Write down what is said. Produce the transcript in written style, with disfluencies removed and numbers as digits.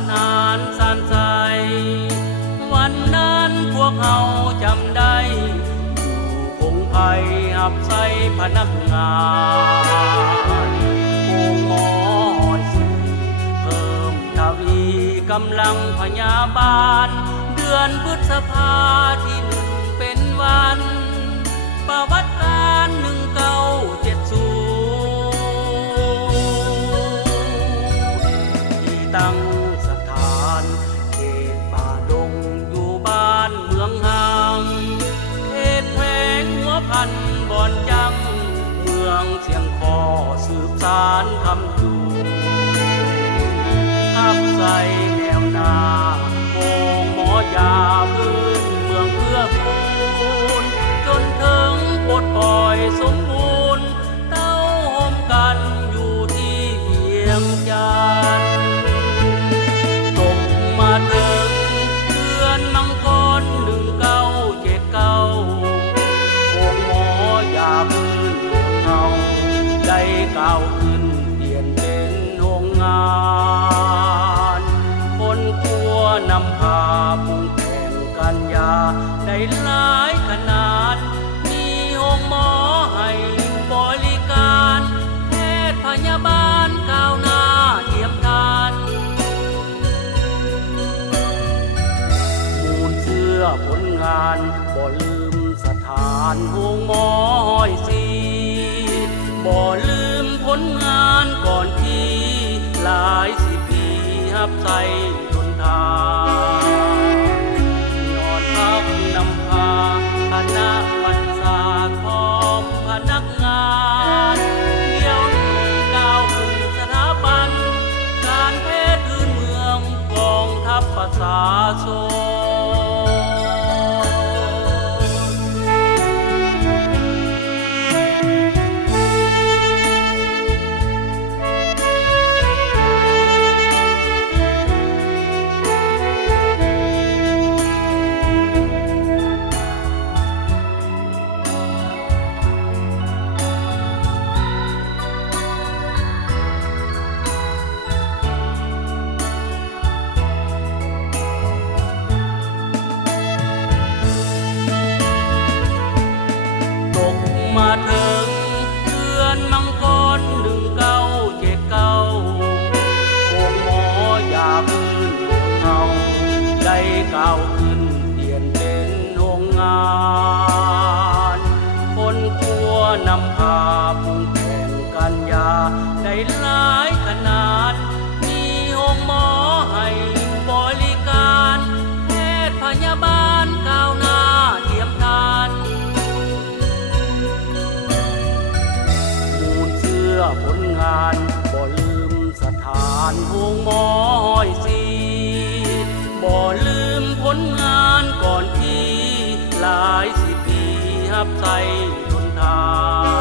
ดหารสานใสวันนั้นพวกเขาจำได้อยู่คงไผ่หับใส่พนักงานโมงหมอหอยสิเพิ่มทวีกำลังพยาบาลเดือนพฤษภาที่หนึ่งเป็นวันประวัติการที่ตั้งสถานเขตป่าดงอยู่บ้านเมืองห่างเขตแพงหัวพันบ่อนจังเมืองเสียงคอสืบสานคำจูทับใส่แนวหน้าโมงหมอยาพื้นเมืองเพื่อคูณจนถึงปลดปล่อยสมบูรณ์เต้าโฮมกันอยู่ที่เวียงจันทร์ตกมาถึงเดือนมังกร1979โมงหมอยาพื้นเมืองเฮาได้ก้าวขึ้นเปลี่ยนเป็นโรงงานคนครัวนำพาปรุงแต่งกันยาได้หลายขนาดมีห้องหมอให้บริการแพทย์พยาบาลก้าวหน้าเทียมทันมูลเชื่อผลงานบ่ลืมสถานห้องหมอห้อยสีบ่ลืมผลงานก่อนที่หลายสิบปีหับใส่ทนทานยอดพักนำพาคณะบรรษาพร้อมพนักงานเดี๋ยวนี้ก้าวขึ้นสถาบันการแพทย์พื้นเมืองกองทัพประชาชนมาถึงเดือนมังกร1979โรงหมอยาพื้นเมืองเฮาได้ก้าวขึ้นเปลี่ยนเป็นโรงงานคนครัวนำพาปรุงแต่งกันยาได้หลายขนาดมีห้องหมอให้บริการแพทย์พยาบาลก้าวหน้าเทียมทันผลงานบ่ลืมสถานห้องหมอห้อยสีบ่ลืมผลงานก่อนที่หลายสิบปีหับใส่ทนทาน